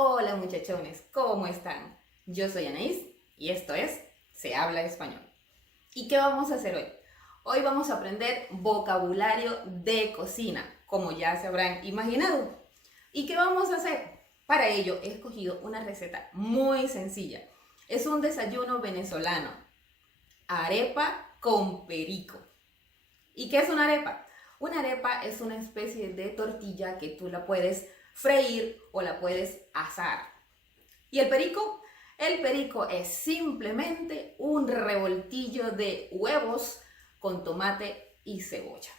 Hola muchachones, ¿cómo están? Yo soy Anaís y esto es Se Habla Español. ¿Y qué vamos a hacer hoy? Hoy vamos a aprender vocabulario de cocina, como ya se habrán imaginado. ¿Y qué vamos a hacer? Para ello he escogido una receta muy sencilla. Es un desayuno venezolano, arepa con perico. ¿Y qué es una arepa? Una arepa es una especie de tortilla que tú la puedes freír o la puedes asar. ¿Y el perico? El perico es simplemente un revoltillo de huevos con tomate y cebolla.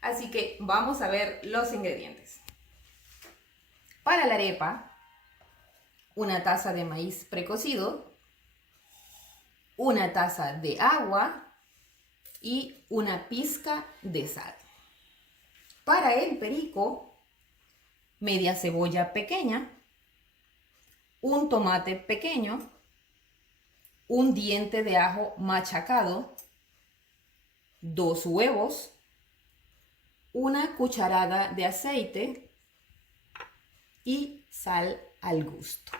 Así que vamos a ver los ingredientes. Para la arepa, una taza de maíz precocido, una taza de agua y una pizca de sal. Para el perico, media cebolla pequeña, un tomate pequeño, un diente de ajo machacado, 2 huevos, una cucharada de aceite y sal al gusto.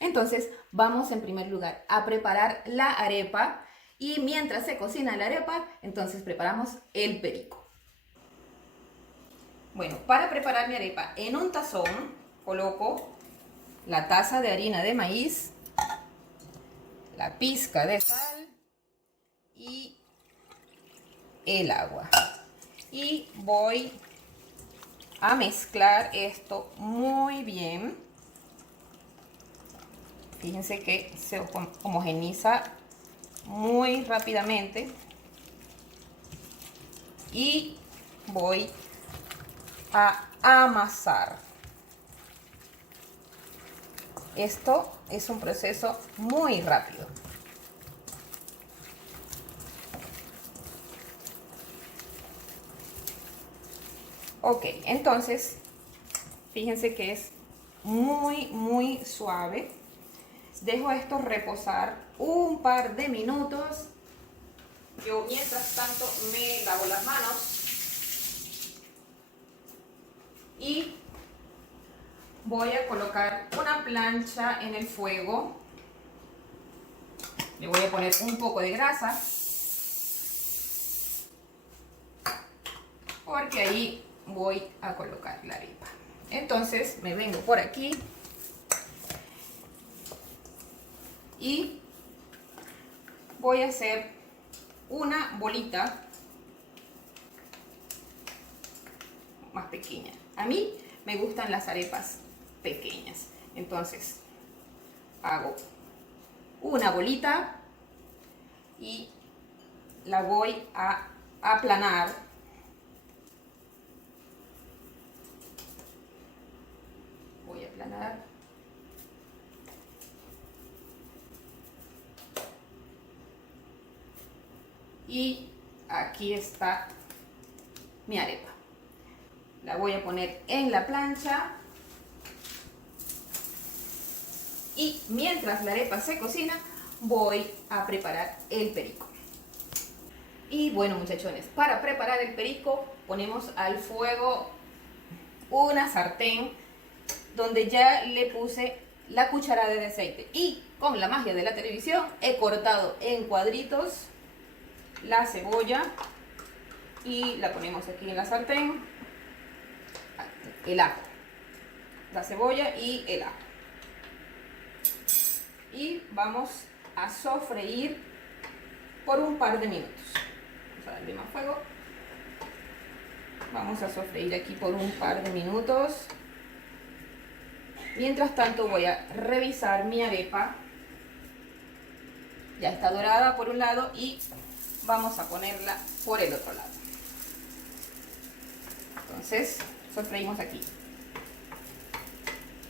Entonces vamos en primer lugar a preparar la arepa y mientras se cocina la arepa, entonces preparamos el perico. Bueno, para preparar mi arepa, en un tazón coloco la taza de harina de maíz, la pizca de sal y el agua. Y voy a mezclar esto muy bien. Fíjense que se homogeniza muy rápidamente. Y voy a amasar. Esto es un proceso muy rápido. Ok, entonces, fíjense que es muy suave. Dejo esto reposar un par de minutos. Yo mientras tanto me lavo las manos. Y voy a colocar una plancha en el fuego. Le voy a poner un poco de grasa. Porque ahí voy a colocar la arepa. Entonces me vengo por aquí y voy a hacer una bolita más pequeña. A mí me gustan las arepas pequeñas. Entonces hago una bolita y la voy a aplanar. Voy a aplanar. Y aquí está mi arepa. La voy a poner en la plancha. Y mientras la arepa se cocina, voy a preparar el perico. Y bueno, muchachones, para preparar el perico ponemos al fuego una sartén donde ya le puse la cucharada de aceite. Y con la magia de la televisión he cortado en cuadritos la cebolla y la ponemos aquí en la sartén. El ajo, la cebolla y el ajo. Y vamos a sofreír por un par de minutos. Vamos a darle más fuego. Vamos a sofreír aquí por un par de minutos. Mientras tanto voy a revisar mi arepa. Ya está dorada por un lado y vamos a ponerla por el otro lado. Entonces sofreímos aquí.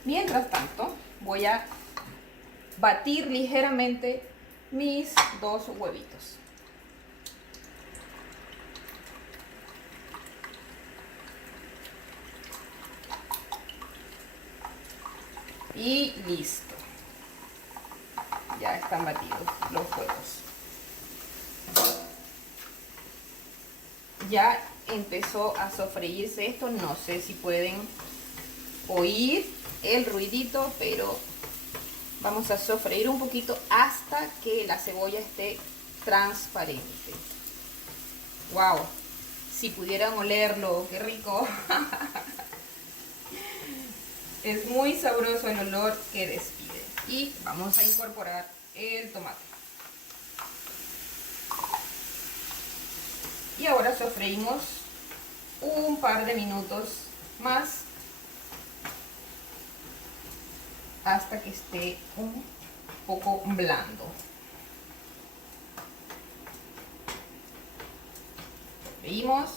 Mientras tanto voy a batir ligeramente mis 2 huevitos. Y listo. Ya están batidos los huevos. Ya empezó a sofreírse esto. No sé si pueden oír el ruidito, pero vamos a sofreír un poquito hasta que la cebolla esté transparente. ¡Wow! Si pudieran olerlo, qué rico. Es muy sabroso el olor que despide. Y vamos a incorporar el tomate. Y ahora sofreímos un par de minutos más hasta que esté un poco blando. Sofreímos.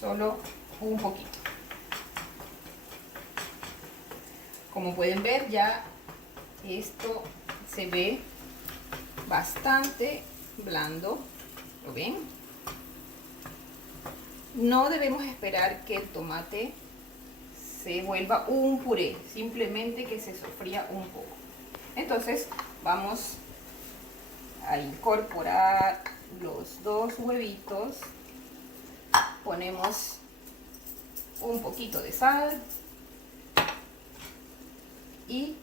Solo un poquito. Como pueden ver, ya esto se ve bastante blando. ¿Lo ven? No debemos esperar que el tomate se vuelva un puré, simplemente que se sofría un poco. Entonces vamos a incorporar los 2 huevitos. Ponemos un poquito de sal y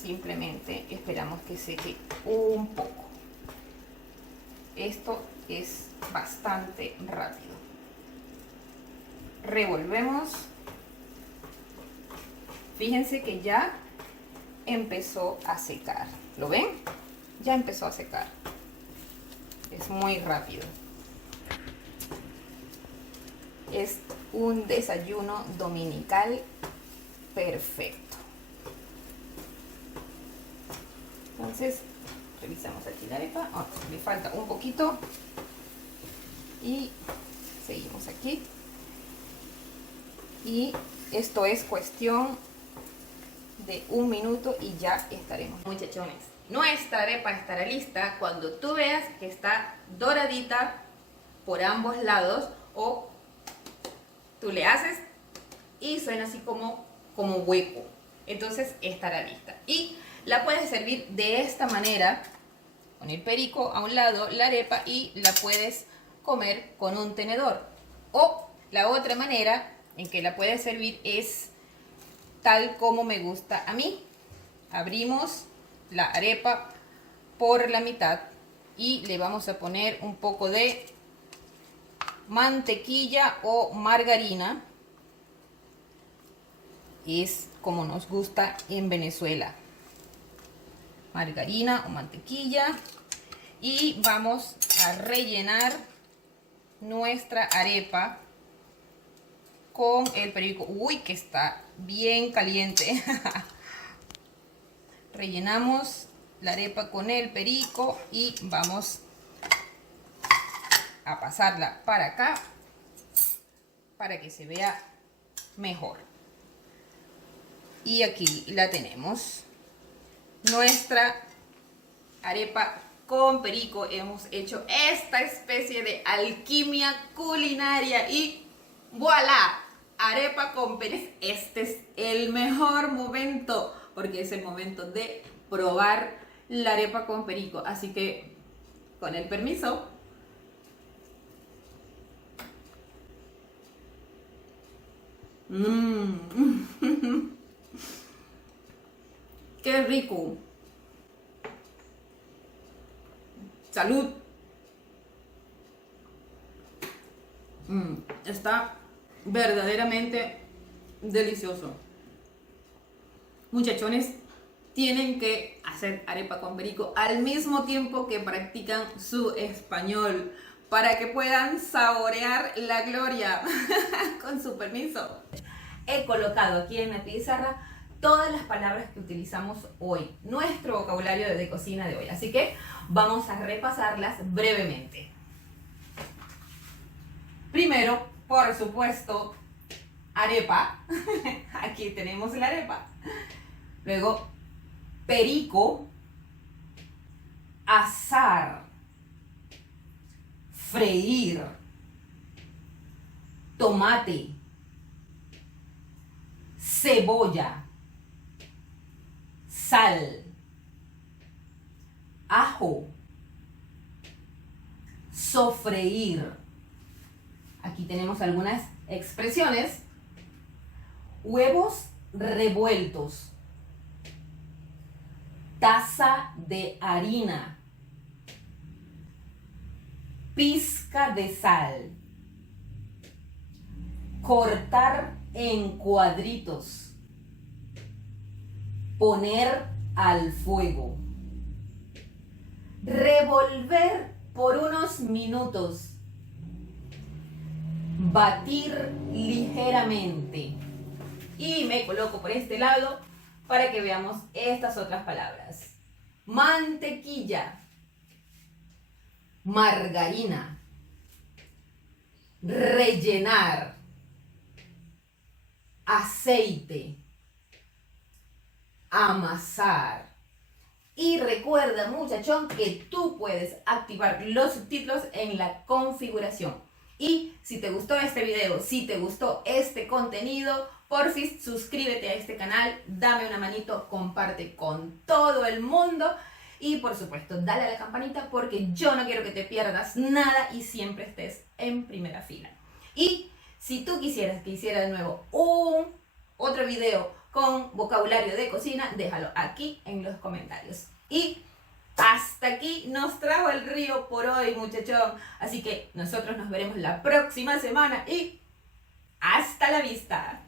simplemente esperamos que seque un poco. Esto es bastante rápido. Revolvemos. Fíjense que ya empezó a secar. ¿Lo ven? Ya empezó a secar. Es muy rápido. Es un desayuno dominical perfecto. Entonces, revisamos aquí la arepa. Oh, le falta un poquito. Y seguimos aquí. Y esto es cuestión de 1 minuto y ya estaremos. Muchachones, nuestra arepa estará lista cuando tú veas que está doradita por ambos lados, o tú le haces y suena así como hueco. Entonces estará lista. Y la puedes servir de esta manera, con el perico a un lado, la arepa, y la puedes comer con un tenedor. O la otra manera en que la puedes servir es tal como me gusta a mí. Abrimos la arepa por la mitad y le vamos a poner un poco de mantequilla o margarina. Es como nos gusta en Venezuela, margarina o mantequilla. Y vamos a rellenar nuestra arepa con el perico. Uy, que está bien caliente. Rellenamos la arepa con el perico y vamos a pasarla para acá para que se vea mejor. Y aquí la tenemos, nuestra arepa con perico. Hemos hecho esta especie de alquimia culinaria y ¡voilá! Arepa con perico. Este es el mejor momento, porque es el momento de probar la arepa con perico. Así que, con el permiso. ¡Qué rico! ¡Salud! Está verdaderamente delicioso. Muchachones, tienen que hacer arepa con perico al mismo tiempo que practican su español, para que puedan saborear la gloria. Con su permiso. He colocado aquí en la pizarra todas las palabras que utilizamos hoy, nuestro vocabulario de cocina de hoy. Así que vamos a repasarlas brevemente. Primero, por supuesto, arepa. Aquí tenemos la arepa. Luego, perico, asar, freír, tomate, cebolla, sal, ajo, sofreír. Aquí tenemos algunas expresiones. Huevos revueltos. Taza de harina. Pizca de sal. Cortar en cuadritos. Poner al fuego. Revolver por unos minutos. Batir ligeramente. Y me coloco por este lado para que veamos estas otras palabras. Mantequilla. Margarina. Rellenar. Aceite. Amasar. Y recuerda, muchachón, que tú puedes activar los subtítulos en la configuración. Y si te gustó este video, si te gustó este contenido, porfis, suscríbete a este canal, dame una manito, comparte con todo el mundo y por supuesto, dale a la campanita porque yo no quiero que te pierdas nada y siempre estés en primera fila. Y si tú quisieras que hiciera de nuevo otro video con vocabulario de cocina, déjalo aquí en los comentarios. Y hasta aquí nos trajo el río por hoy, muchachón. Así que nosotros nos veremos la próxima semana y hasta la vista.